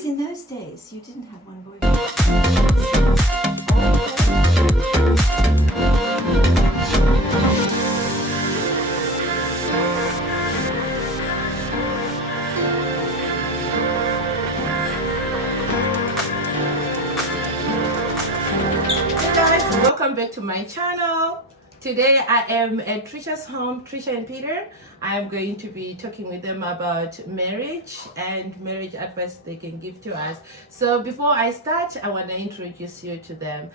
Because in those days, you didn't have one boyfriend. Hey guys, welcome back to my channel. Today I am at Trisha's home, Trisha and Peter. I am going to be talking with them about marriage and marriage advice they can give to us. So before I start, I want to introduce you to them.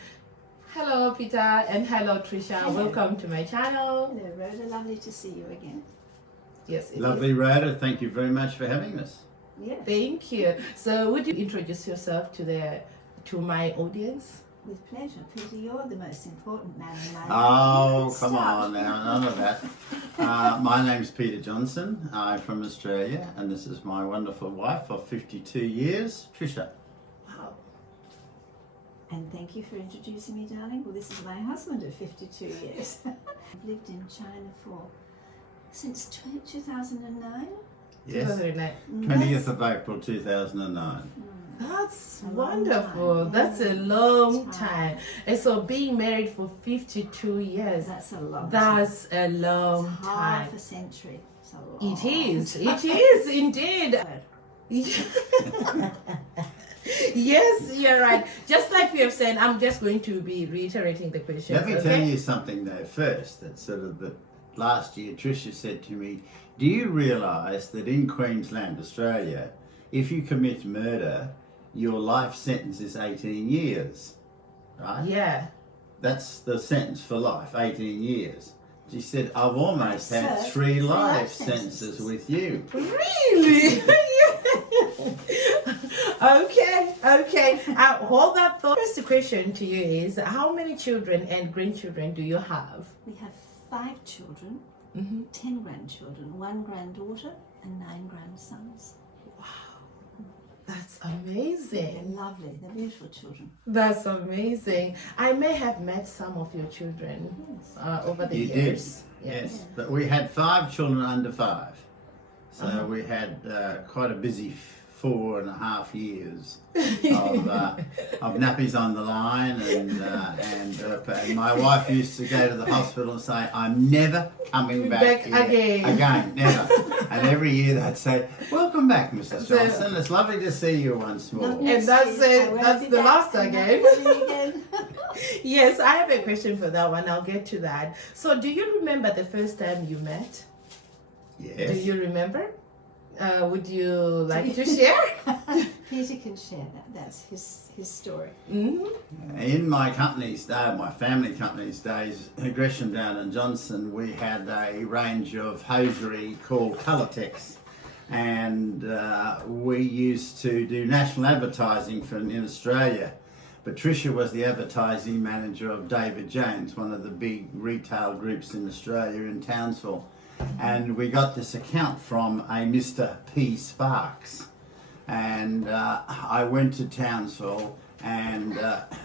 Hello Peter and hello Trisha. Hello. Welcome to my channel. Hello, Rhoda. Lovely to see you again. Yes, it Lovely, is. Rhoda. Thank you very much for having us. Yeah, Thank you. So would you introduce yourself to my audience? with pleasure. Peter, you're the most important man in my life. Oh, Let's come start. on now, none of that. My name's Peter Johnson. I'm from Australia, and this is my wonderful wife of 52 years, Trisha. Wow. And thank you for introducing me, darling. Well, this is my husband of 52 years. I've lived in China since 2009. Yes, 2009. 20th of April 2009. That's A long wonderful. time, That's a yeah. long Time. time. And so being married for 52 years, That's a long time. that's a It's long half time. a century. It's a long It is. time. It is indeed. Yes, you're right. Just like we have said, I'm just going to be reiterating the question. Let me tell you something though first. That sort of the last year, Trisha said to me, "Do you realise that in Queensland, Australia, if you commit murder, your life sentence is 18 years, right? Yeah. That's the sentence for life, 18 years." She said, "I've almost had So, 3 life life sentences sentences. with you." Really? Okay. Hold that thought. First question to you is, how many children and grandchildren do you have? We have 5 children, Mm-hmm. 10 grandchildren, 1 granddaughter, and 9 grandsons. That's They're amazing. lovely. They're beautiful children. That's amazing. I may have met some of your children over the You did, years. yes. But we had 5 children under 5. So Uh-huh. we had quite a busy 4.5 years of nappies on the line, and my wife used to go to the hospital and say, "I'm never coming back here again, never." And every year they'd say, "Welcome back, Mrs. So- Johnson. It's lovely to see you once more." Not And next that's year. it. I won't That's be the back. last I'm not again. coming again. Yes, I have a question for that one. I'll get to that. So, do you remember the first time you met? Yes. Do you remember? Would you like to share? Peter can share that. That's his story. Hmm. In my company's day, my family company's days, Gresham, Down and Johnson, we had a range of hosiery called Colourtex, and we used to do national advertising in Australia. But Trisha was the advertising manager of David Jones, one of the big retail groups in Australia in Townsville. And we got this account from a Mr. P. Sparks. And I went to Townsville, and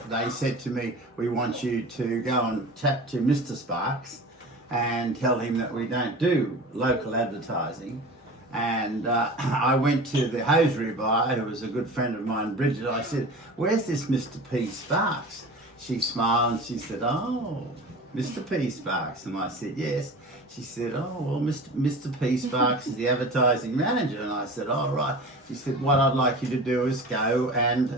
they said to me, "We want you to go and chat to Mr. Sparks and tell him that we don't do local advertising." And I went to the hosiery buyer, who was a good friend of mine, Bridget. I said, "Where's this Mr. P. Sparks?" She smiled and she said, "Oh, Mr. P. Sparks." And I said, "Yes." She said, "Oh, well, Mr. P. Sparks is the advertising manager." And I said, "Oh, right." She said, "What I'd like you to do is go and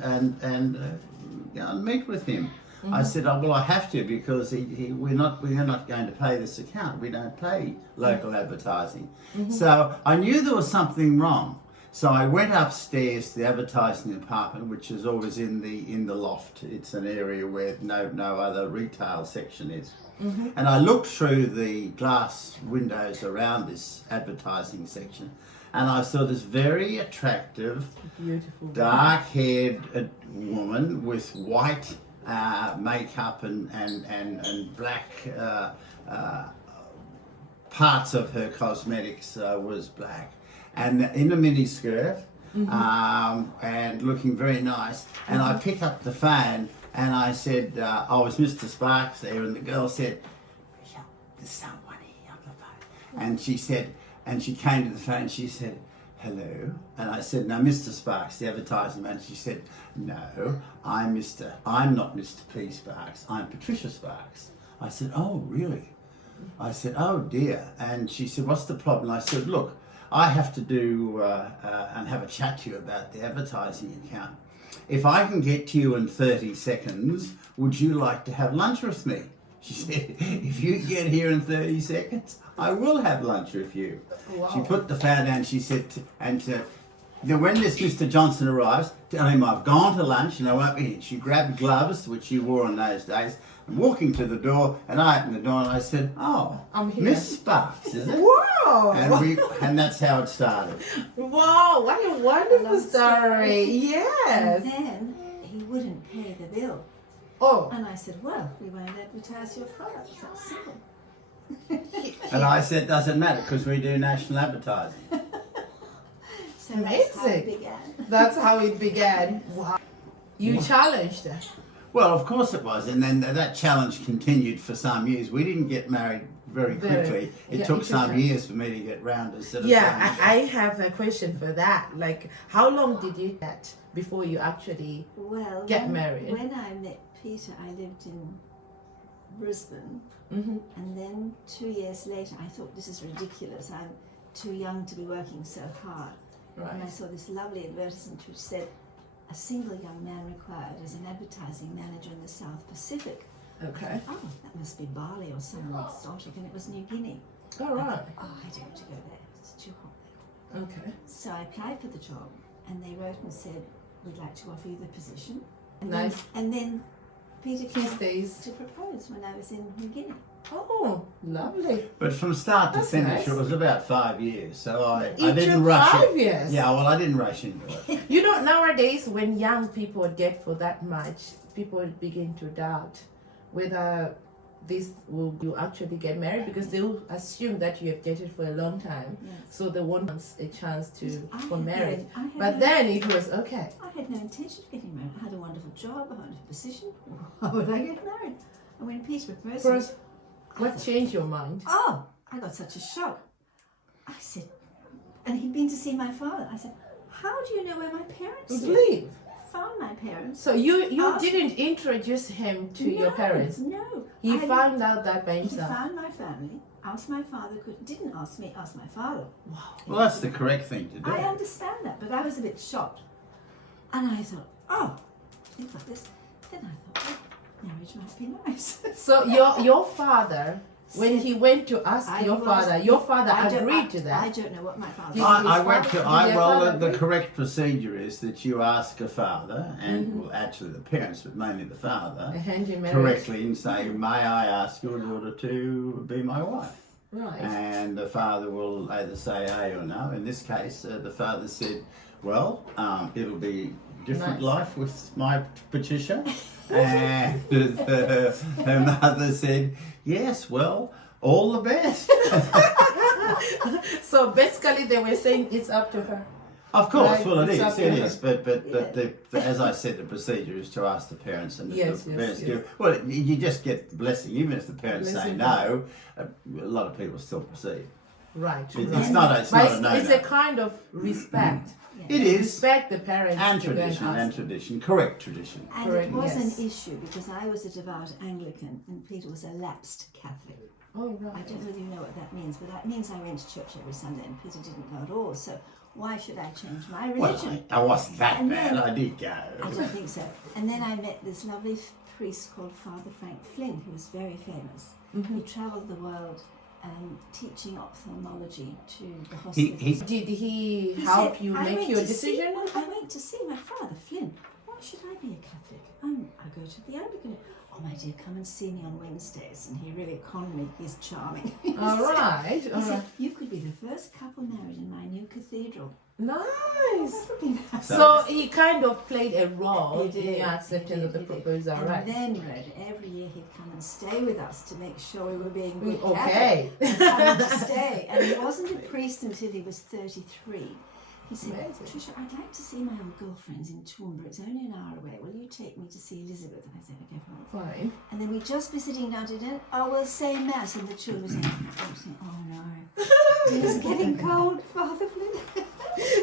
meet with him." I said, "Oh, well, I have to, because we're not going to pay this account. We don't pay local advertising." So I knew there was something wrong. So I went upstairs to the advertising department, which is always in the loft. It's an area where no other retail section is. And I looked through the glass windows around this advertising section, and I saw this very attractive, Beautiful. dark-haired woman with white makeup and black parts of her cosmetics was black, and in a mini skirt, and looking very nice. And I picked up the phone and I said, "I was Mr. Sparks there," and the girl said, "Michelle, there's someone here on the phone." And she said, and she came to the phone. She said, hello. And I said, no, Mr. Sparks, the advertising manager. She said, no, I'm not Mr. P. Sparks, I'm Patricia Sparks. I said, oh, really? I said, oh dear. And she said, what's the problem? I said, look, I have to do and have a chat to you about the advertising account. If I can get to you in 30 seconds, would you like to have lunch with me? She said, if you get here in 30 seconds, I will have lunch with you. Wow. She put the phone down, she said, when this Mr. Johnson arrives, tell him I've gone to lunch and I won't be here. She grabbed gloves, which she wore in those days, and walking to the door, and I opened the door and I said, oh, I'm here. Miss Sparks, is it? Wow. And that's how it started. Wow, what a wonderful Love story. story. Yes. And then he wouldn't pay the bill. Oh, And I said, well, we won't advertise your product. That's simple. And I said, doesn't matter because we do national advertising. So that's how it Amazing. began. that's how it began. Wow. You challenged her. Well, of course it was, and then that challenge continued for some years. We didn't get married very quickly. It took some time. years for me to get round to sort of Yeah, I have a question for that. Like, how long did you get before you actually Well, get married? When I met Peter, I lived in Brisbane. Mm-hmm. And then 2 years later, I thought, this is ridiculous. I'm too young to be working so hard. And I Right. saw this lovely advertisement which said, a single young man required as an advertising manager in the South Pacific. Okay. Oh, that must be Bali or somewhere exotic, and it was New Guinea. All right. Oh, I don't want to go there. It's too hot there. Okay. So I applied for the job, and they wrote and said, we'd like to offer you the position. And Nice. Then, and then Peter These came days. to propose when I was in New Guinea. Oh, lovely. But from start to That's finish, nice. it was about 5 years. So I It didn't took rush 5 it. years. Yeah, well, I didn't rush into it. You know, nowadays when young people get for that much, people begin to doubt whether this will you actually get married because they will assume that you have dated for a long time, Yes. so they want a chance to I for had marriage. I had But no- then it was okay. I had no intention of getting married. I had a wonderful job, a wonderful position. Why would I get married? And when Peter proposed, First, I what thought, changed your mind? oh, I got such a shock. I said, and he'd been to see my father. I said, how do you know where my parents live? Leave. Found my parents. So you Ask- didn't introduce him to your No, parents. No. He I- found out that by He himself. found my family, asked my father, didn't ask me, asked my father. Well, that's the correct thing to do. I understand that, but I was a bit shocked. And I thought, oh, things like this. Then I thought, well, marriage might be nice. So your father, when he went to ask your father I don't- agreed to I that. don't know what my father You- said. I His went father- to, did I, your well, father the agree? correct procedure is that you ask a father, and Mm-hmm. well, actually the parents, but mainly the father, hand you marriage. correctly and say, may I ask your daughter to be my wife? Right. And the father will either say aye or no. In this case, the father said, well, it'll be different Nice. life with my Patricia. And her mother said, yes, well, all the best. So basically, they were saying it's up to her. Of course, Right, well, it it's is, up to it her. is. But as I said, the procedure is to ask the parents, and if Yes, the yes, parents yes. do, well, you just get the blessing. Even if the parents say Blessing. no, a lot of people still proceed. Right. It's right. not a, it's But not a no. it's a kind of respect. It is. Respect the parents. And to go tradition, ask. and tradition, correct tradition. And Correct, it was yes. an issue because I was a devout Anglican and Peter was a lapsed Catholic. Oh, I right. don't know if you know what that means, but that means I went to church every Sunday and Peter didn't go at all. So why should I change my Well, religion? I wasn't that And bad. then- I did go. I don't think so. And then I met this lovely priest called Father Frank Flynn, who was very famous. Mm-hmm. He travelled the world teaching ophthalmology to the hospitals. Did he He help said, you "I make went your to see- decision? I went to see my father, Flynn. Why should I be a Catholic? I go to the Anglican. Oh, my dear, come and see me on Wednesdays. And he really conned me. He's charming. All right. He All said, right. you could be the first couple married in my new cathedral. Nice. That would be nice. So he kind of played a role He did, in your acceptance of the he did. proposal, And right? then, Red, every year he'd come and stay with us to make sure we were being good Okay. Catholic. And to stay. And he wasn't a priest until he was 33. He said, Amazing. Tricia, I'd like to see my old girlfriends in Toowoomba. It's only an hour away. Will you take me to see Elizabeth? And I said, okay, fine. Fine. And then we'd just be sitting down to dinner. Oh, we'll say Mass. And the children were saying, oh no. It is getting cold, Father Flynn.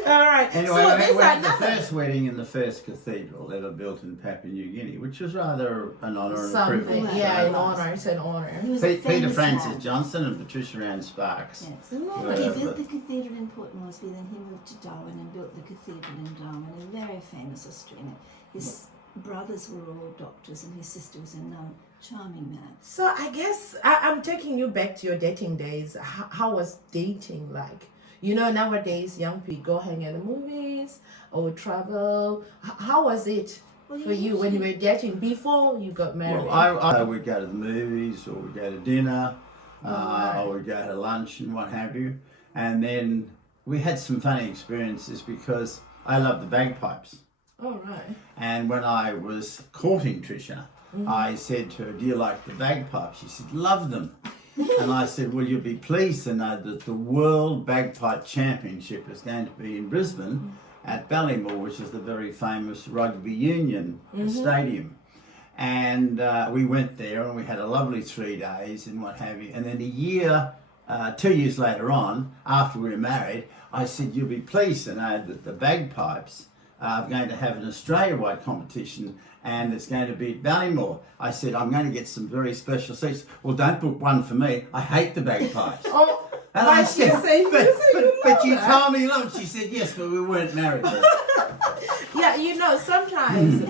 All right. Anyway, so we there's had the another first wedding in the first cathedral ever built in Papua New Guinea, which was rather an honour and a something. privilege. Yeah, So- an honor. It's an honor. He was a Peter famous Francis man. Johnson and Patricia Ann Sparks. Yes. Nice. He Yeah, built but- the cathedral in Port Moresby, then he moved to Darwin and built the cathedral in Darwin, a very famous Australian. His brothers were all doctors and his sister was a nun. Charming man. So I guess I'm taking you back to your dating days. How was dating like? You know, nowadays young people go hang at the movies or travel. How was it Well, for you when you were dating before you got married? Well, I would go to the movies or we'd go to dinner Right. or we'd go to lunch and what have you. And then we had some funny experiences because I love the bagpipes. All right. And when I was courting Tricia, I said to her, "Do you like the bagpipes?" She said, "Love them." And I said, "Well, you'll be pleased to know that the World Bagpipe Championship is going to be in Brisbane at Ballymore, which is the very famous rugby union stadium." And we went there and we had a lovely 3 days and what have you. And then 2 years later on, after we were married, I said, "You'll be pleased to know that the bagpipes are going to have an Australia-wide competition and it's going to be at Ballymore." I said, "I'm going to get some very special seats." "Well, don't book one for me. I hate the bagpipes." Oh, And but I you said, say you but love you that. told me you loved it." She said, "Yes, but we weren't married then." Yeah, you know, sometimes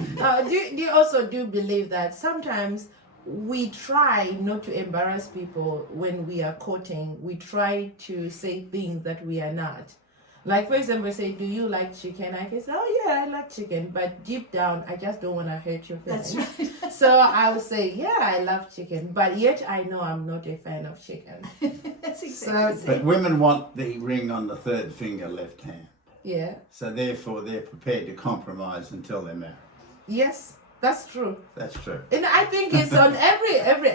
do you also do believe that sometimes we try not to embarrass people when we are courting. We try to say things that we are not. Like, for example, say, "Do you like chicken?" I can say, "Oh yeah, I like chicken," but deep down, I just don't want to hurt your feelings. That's right. So I would say, "Yeah, I love chicken," but yet I know I'm not a fan of chicken. That's exactly But women want the ring on the third finger left hand. Yeah. So therefore they're prepared to compromise until they're married. Yes, that's true. That's true. And I think it's on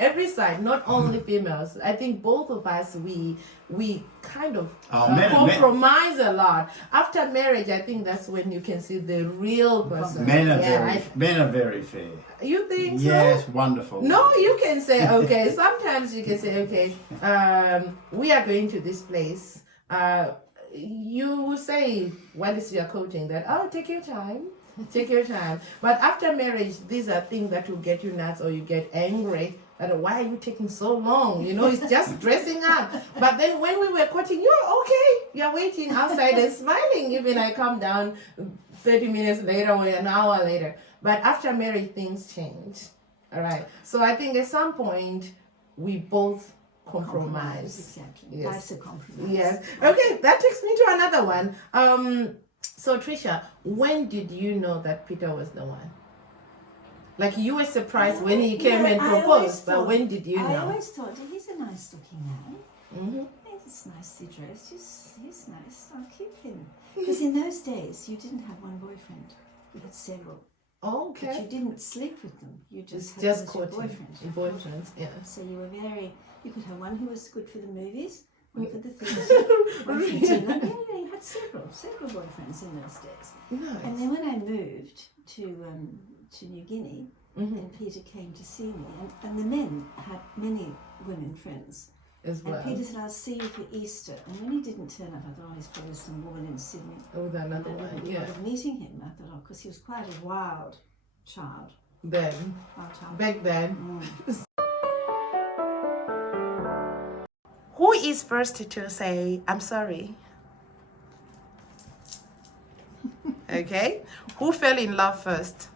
every side, not only females. I think both of us we kind of Men- compromise a lot. After marriage, I think that's when you can see the real person. Men are Yeah, men are very fair. you think so? Yes, wonderful. No, you can say okay. Sometimes you can say okay. We are going to this place. You will say while you are coaching that, "Oh, take your time." Take your time. But after marriage, these are things that will get you nuts or you get angry. That why are you taking so long? You know, it's just dressing up. But then when we were courting, you're okay. You're waiting outside and smiling. Even I come down 30 minutes later or an hour later. But after marriage, things change. All right. So I think at some point, we both compromise. Exactly. Yes. Life's a compromise. Yes. Okay, that takes me to another one. So Tricia, when did you know that Peter was the one? Like you were surprised when he came Yeah, and I always proposed, but thought- when did you I know? always thought that he's a nice looking man. Mm-hmm. He's nicely dressed. He's nice. I'll keep him. Because in those days, you didn't have one boyfriend. You had several. Oh, But you okay. didn't sleep with them. You just It's had just them as your courting. boyfriend. Boyfriends, yeah. So you were you could have one who was good for the movies, one for the theatre, one for dinner. Yeah, you had several boyfriends in those days. And Nice. then when I moved to New Guinea, Mm-hmm. and Peter came to see me, and the men had many women friends. As well. And Peter said, "I'll see you for Easter." And when he didn't turn up, I thought, "Oh, he's probably some woman in Sydney." Oh, that And another I one. wouldn't Yeah. of meeting him. I thought, "Oh, because he was quite a wild child." Then, Wild child. back then. Mm. Who is first to say, "I'm sorry"? Okay. Who fell in love first?